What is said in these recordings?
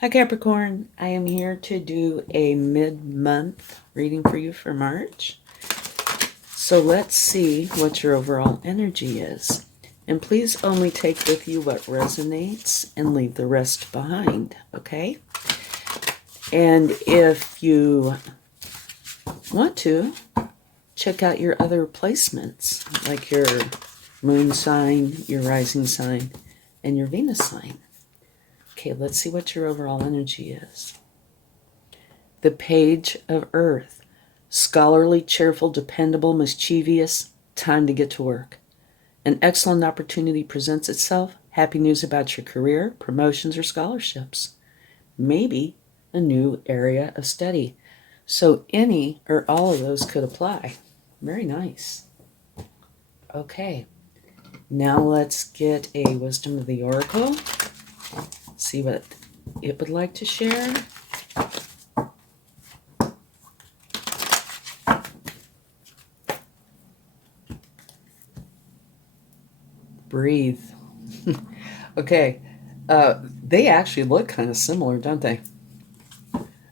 Hi Capricorn, I am here to do a mid-month reading for you for March. So let's see what your overall energy is. And please only take with you what resonates and leave the rest behind, okay? And if you want to, check out your other placements, like your moon sign, your rising sign, and your Venus sign. Okay, let's see what your overall energy is. The Page of Earth. Scholarly, cheerful, dependable, mischievous. Time to get to work. An excellent opportunity presents itself. Happy news about your career, promotions, or scholarships. Maybe a new area of study. So any or all of those could apply. Very nice. Okay, now let's get a Wisdom of the Oracle. See what it would like to share. Breathe. Okay, they actually look kind of similar, don't they?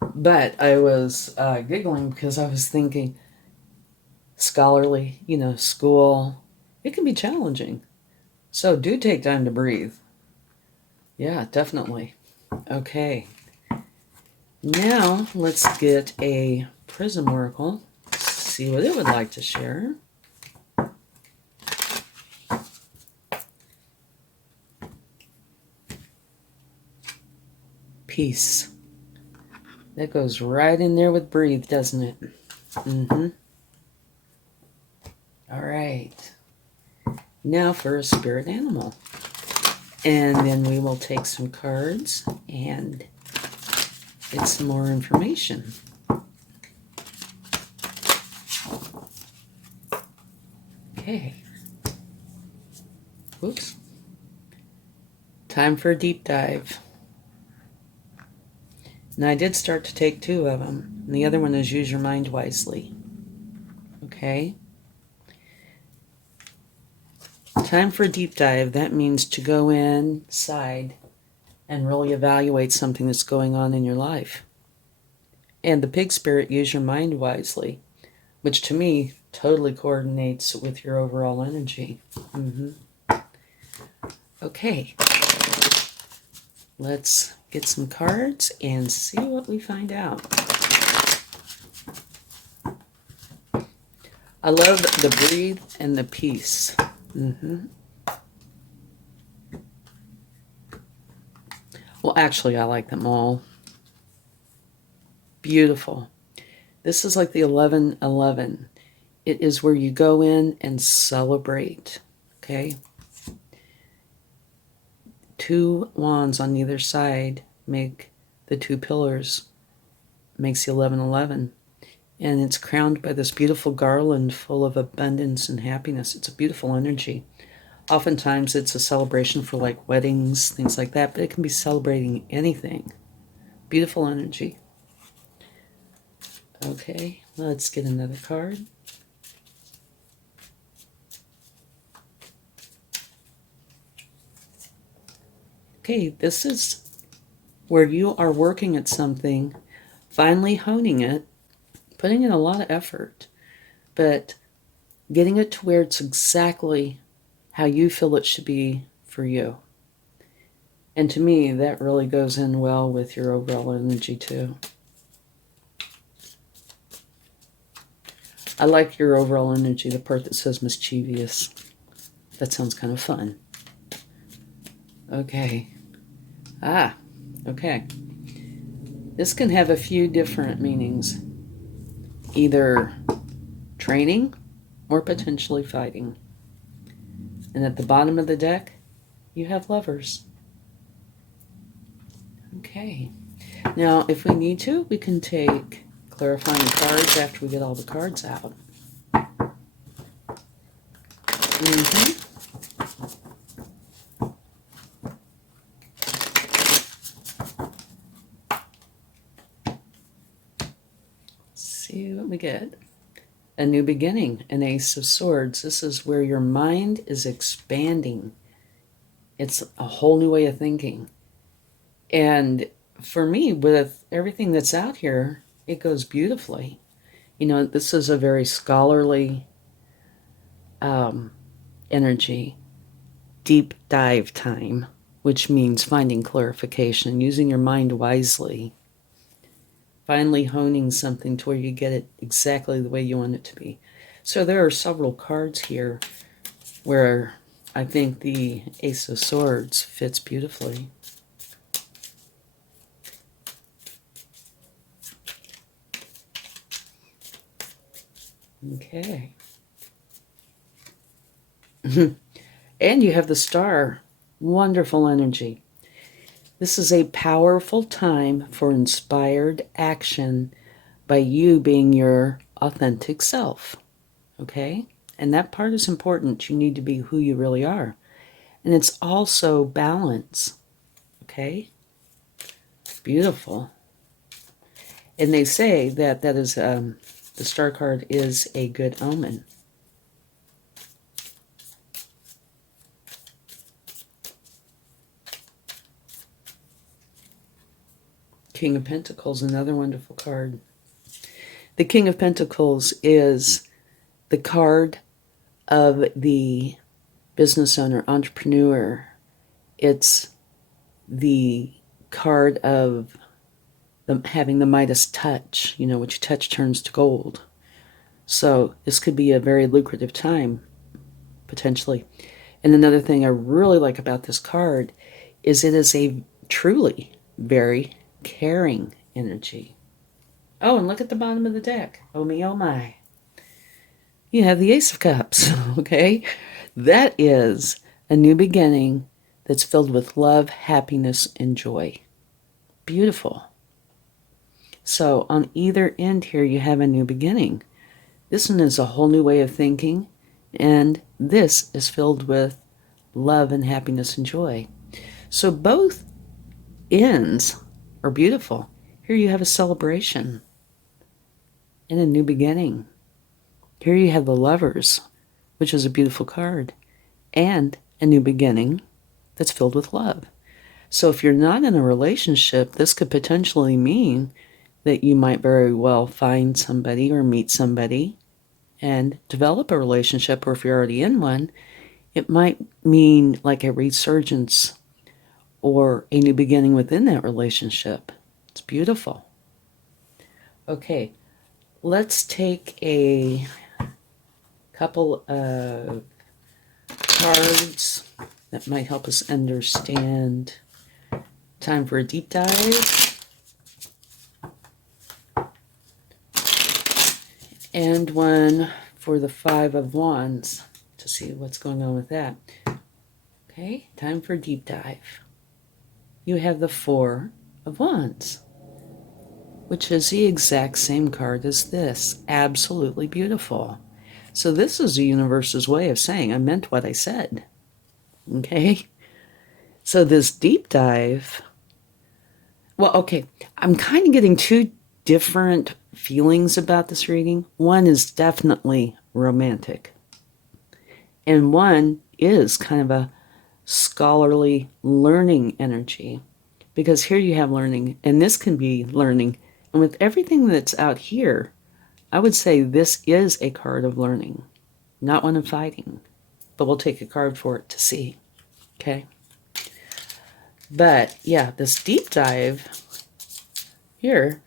But I was giggling because I was thinking scholarly, school, it can be challenging. So do take time to breathe. Yeah, definitely. Okay. Now let's get a Prism Oracle. See what it would like to share. Peace. That goes right in there with breathe, doesn't it? Mm-hmm. All right. Now for a spirit animal. And then we will take some cards and get some more information. Okay. Whoops. Time for a deep dive. Now I did start to take two of them. And the other one is use your mind wisely. Okay. Time for a deep dive. That means to go inside and really evaluate something that's going on in your life. And the pig spirit, use your mind wisely, which to me totally coordinates with your overall energy. Okay. Let's get some cards and see what we find out. I love the breathe and the peace. Well, actually, I like them all. Beautiful. This is like the 11-11. It is where you go in and celebrate. Okay? Two wands on either side make the two pillars, makes the 11-11. And it's crowned by this beautiful garland full of abundance and happiness. It's a beautiful energy. Oftentimes it's a celebration for like weddings, things like that, but it can be celebrating anything. Beautiful energy. Okay, let's get another card. Okay, this is where you are working at something, finally honing it, putting in a lot of effort, but getting it to where it's exactly how you feel it should be for you. And to me, that really goes in well with your overall energy too. I like your overall energy, the part that says mischievous. That sounds kind of fun. Okay. Okay. This can have a few different meanings. Either training or potentially fighting. And at the bottom of the deck, you have lovers. Okay. Now, if we need to, we can take clarifying cards after we get all the cards out. See what we get. A new beginning, an Ace of Swords. This is where your mind is expanding. It's a whole new way of thinking. And for me, with everything that's out here, it goes beautifully. You know, this is a very scholarly energy, deep dive time, which means finding clarification, using your mind wisely, finally honing something to where you get it exactly the way you want it to be. So there are several cards here where I think the Ace of Swords fits beautifully. Okay. And you have the Star. Wonderful energy. This is a powerful time for inspired action by you being your authentic self. Okay? And that part is important. You need to be who you really are. And it's also balance. Okay? Beautiful. And they say that that is the Star card is a good omen. King of Pentacles, another wonderful card. The King of Pentacles is the card of the business owner, entrepreneur. It's the card of having the Midas touch, you know, which touch turns to gold. So this could be a very lucrative time, potentially. And another thing I really like about this card is it is a truly very caring energy. Oh, and look at the bottom of the deck. Oh me, oh my. You have the Ace of Cups, okay? That is a new beginning that's filled with love, happiness, and joy. Beautiful. So on either end here, you have a new beginning. This one is a whole new way of thinking, and this is filled with love and happiness and joy. So both ends are beautiful. Here you have a celebration and a new beginning. Here you have the Lovers, which is a beautiful card, and a new beginning that's filled with love. So if you're not in a relationship, this could potentially mean that you might very well find somebody or meet somebody and develop a relationship, or if you're already in one, it might mean like a resurgence or a new beginning within that relationship. It's beautiful. Okay, let's take a couple of cards that might help us understand. Time for a deep dive. And one for the Five of Wands to see what's going on with that. Okay, time for a deep dive. You have the Four of Wands, which is the exact same card as this. Absolutely beautiful. So this is the universe's way of saying, I meant what I said. Okay? So this deep dive, well, okay, I'm kind of getting two different feelings about this reading. One is definitely romantic, and one is kind of a scholarly learning energy, because here you have learning, and this can be learning. And with everything that's out here, I would say this is a card of learning, not one of fighting. But we'll take a card for it to see. Okay? But yeah, this deep dive here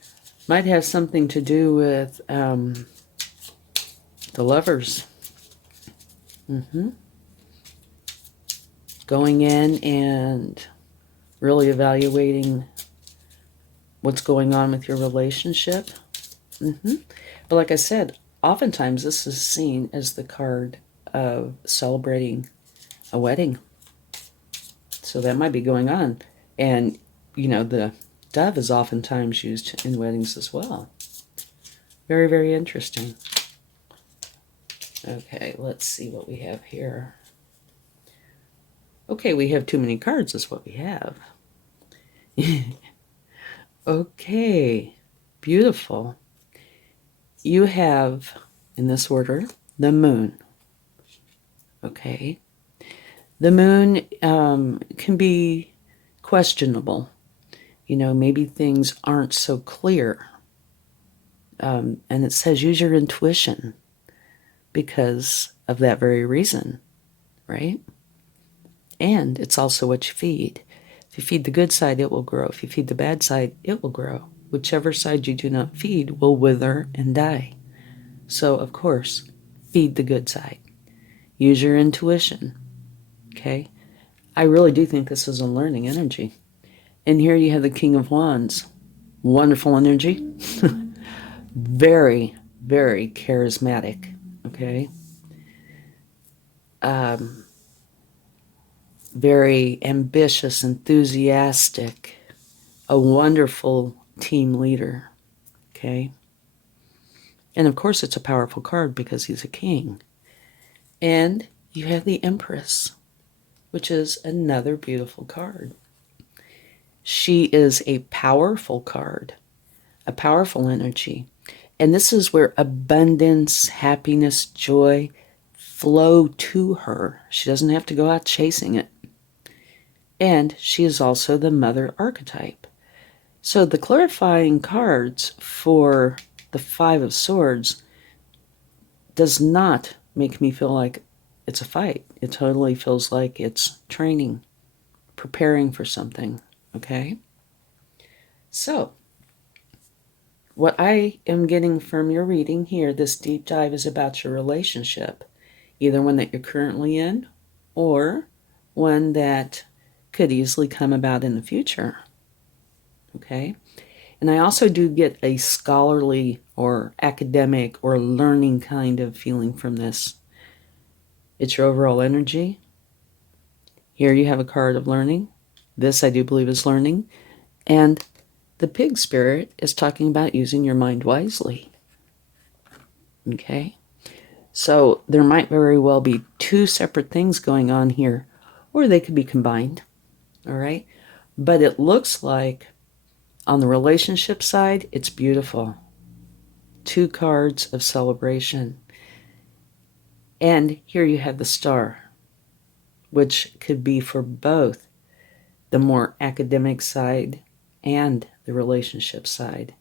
might have something to do with the Lovers. Going in and really evaluating what's going on with your relationship. But like I said, oftentimes this is seen as the card of celebrating a wedding. So that might be going on. And, you know, the dove is oftentimes used in weddings as well. Very, very interesting. Okay, let's see what we have here. Okay, we have too many cards is what we have. Okay, beautiful. You have, in this order, the Moon. Okay. The Moon can be questionable. Maybe things aren't so clear. And it says use your intuition because of that very reason, right? And it's also what you feed. If you feed the good side, it will grow. If you feed the bad side, it will grow. Whichever side you do not feed will wither and die. So, of course, feed the good side. Use your intuition, okay? I really do think this is a learning energy. And here you have the King of Wands. Wonderful energy. Very, very charismatic, okay? Very ambitious, enthusiastic, a wonderful team leader, okay? And of course it's a powerful card because he's a king. And you have the Empress, which is another beautiful card. She is a powerful card, a powerful energy. And this is where abundance, happiness, joy flow to her. She doesn't have to go out chasing it. And she is also the mother archetype. So the clarifying cards for the Five of Swords does not make me feel like it's a fight. It totally feels like it's training, preparing for something, okay? So, what I am getting from your reading here, this deep dive, is about your relationship, either one that you're currently in or one that could easily come about in the future, okay? And I also do get a scholarly or academic or learning kind of feeling from this. It's your overall energy. Here you have a card of learning. This I do believe is learning. And the pig spirit is talking about using your mind wisely. Okay? So there might very well be two separate things going on here, or they could be combined. All right? But it looks like on the relationship side, it's beautiful. Two cards of celebration. And here you have the star, which could be for both the more academic side and the relationship side.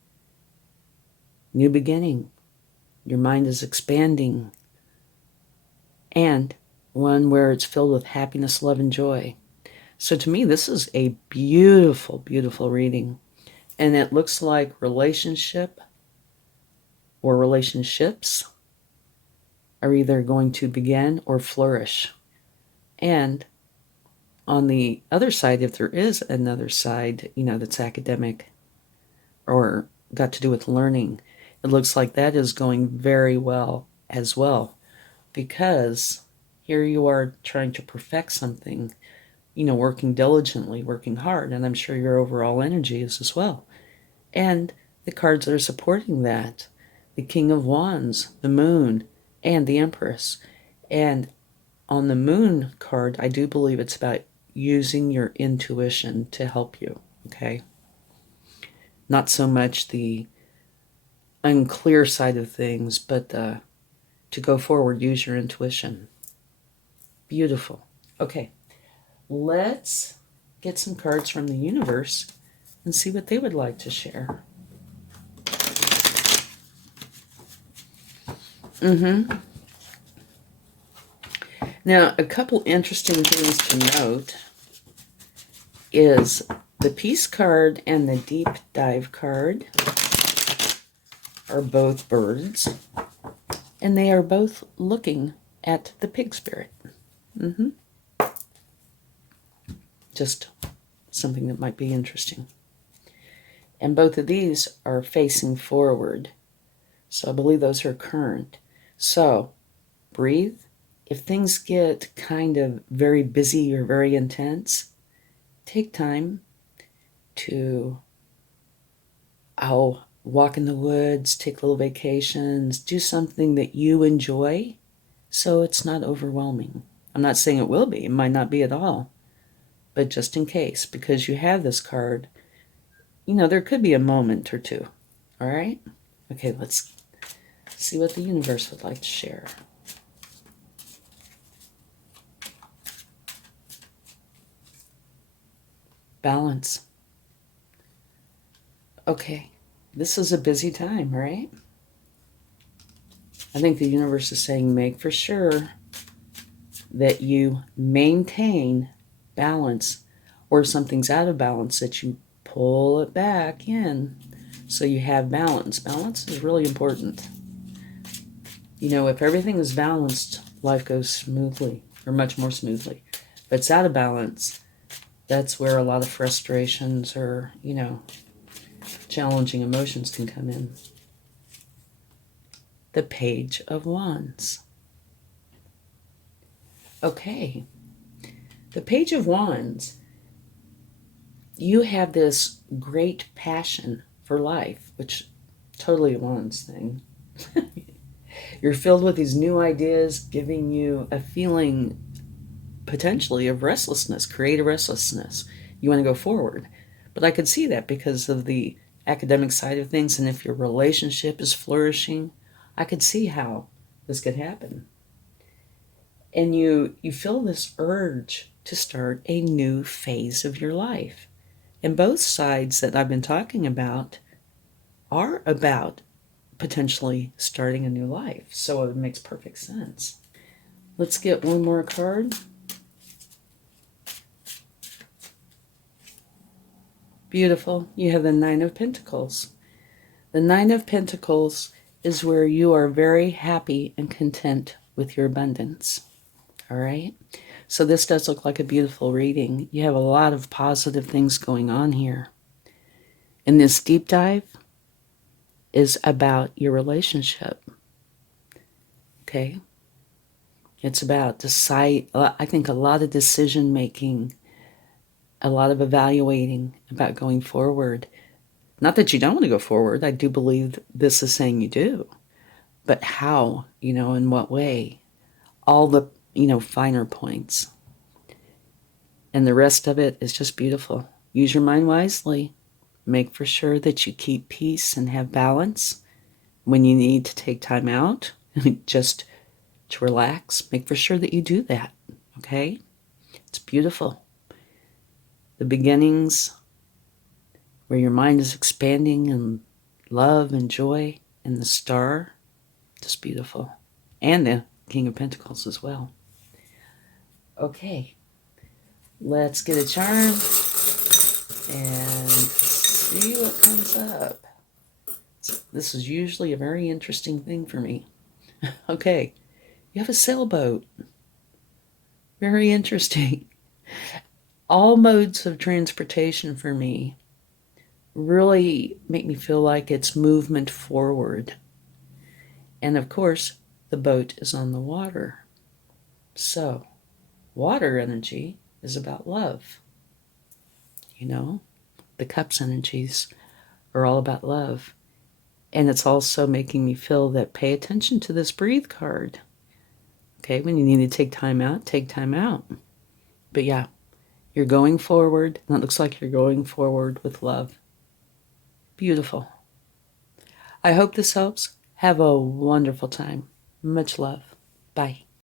New beginning. Your mind is expanding. And one where it's filled with happiness, love, and joy. So to me, this is a beautiful, beautiful reading. And it looks like relationship or relationships are either going to begin or flourish. And on the other side, if there is another side, that's academic or got to do with learning, it looks like that is going very well as well. Because here you are trying to perfect something, working diligently, working hard, and I'm sure your overall energy is as well. And the cards that are supporting that, the King of Wands, the Moon, and the Empress. And on the Moon card, I do believe it's about using your intuition to help you, okay? Not so much the unclear side of things, but to go forward, use your intuition. Beautiful. Okay, let's get some cards from the universe and see what they would like to share. Now, a couple interesting things to note is the Peace card and the Deep Dive card are both birds, and they are both looking at the pig spirit. Just something that might be interesting. And both of these are facing forward. So I believe those are current. So breathe. If things get kind of very busy or very intense, take time to walk in the woods, take little vacations, do something that you enjoy so it's not overwhelming. I'm not saying it will be. It might not be at all. But just in case, because you have this card, there could be a moment or two. All right? Okay, let's see what the universe would like to share. Balance. Okay, this is a busy time, right? I think the universe is saying make for sure that you maintain balance, or if something's out of balance, that you pull it back in so you have balance. Balance is really important. You know, if everything is balanced, life goes smoothly, or much more smoothly. If it's out of balance, that's where a lot of frustrations or, you know, challenging emotions can come in. The Page of Wands. Okay. The Page of Wands, you have this great passion for life, which totally a Wands thing. You're filled with these new ideas, giving you a feeling potentially of restlessness, creative restlessness. You want to go forward. But I could see that because of the academic side of things, and if your relationship is flourishing, I could see how this could happen. And you feel this urge to start a new phase of your life. And both sides that I've been talking about are about potentially starting a new life. So it makes perfect sense. Let's get one more card. Beautiful. You have the Nine of Pentacles. The Nine of Pentacles is where you are very happy and content with your abundance. All right? So this does look like a beautiful reading. You have a lot of positive things going on here. And this deep dive is about your relationship. Okay? It's about I think a lot of decision making, a lot of evaluating about going forward. Not that you don't want to go forward. I do believe this is saying you do. But how, you know, in what way? All the, you know, finer points. And the rest of it is just beautiful. Use your mind wisely. Make for sure that you keep peace and have balance. When you need to take time out, just to relax, make for sure that you do that. Okay? It's beautiful. The beginnings, where your mind is expanding in love and joy, and the star, just beautiful. And the King of Pentacles as well. Okay, let's get a charm and see what comes up. This is usually a very interesting thing for me. Okay, you have a sailboat. Very interesting. All modes of transportation for me really make me feel like it's movement forward. And of course, the boat is on the water. So, water energy is about love. You know, the cups energies are all about love. And it's also making me feel that pay attention to this breathe card. Okay, when you need to take time out, take time out. But yeah, you're going forward, and it looks like you're going forward with love. Beautiful. I hope this helps. Have a wonderful time. Much love. Bye.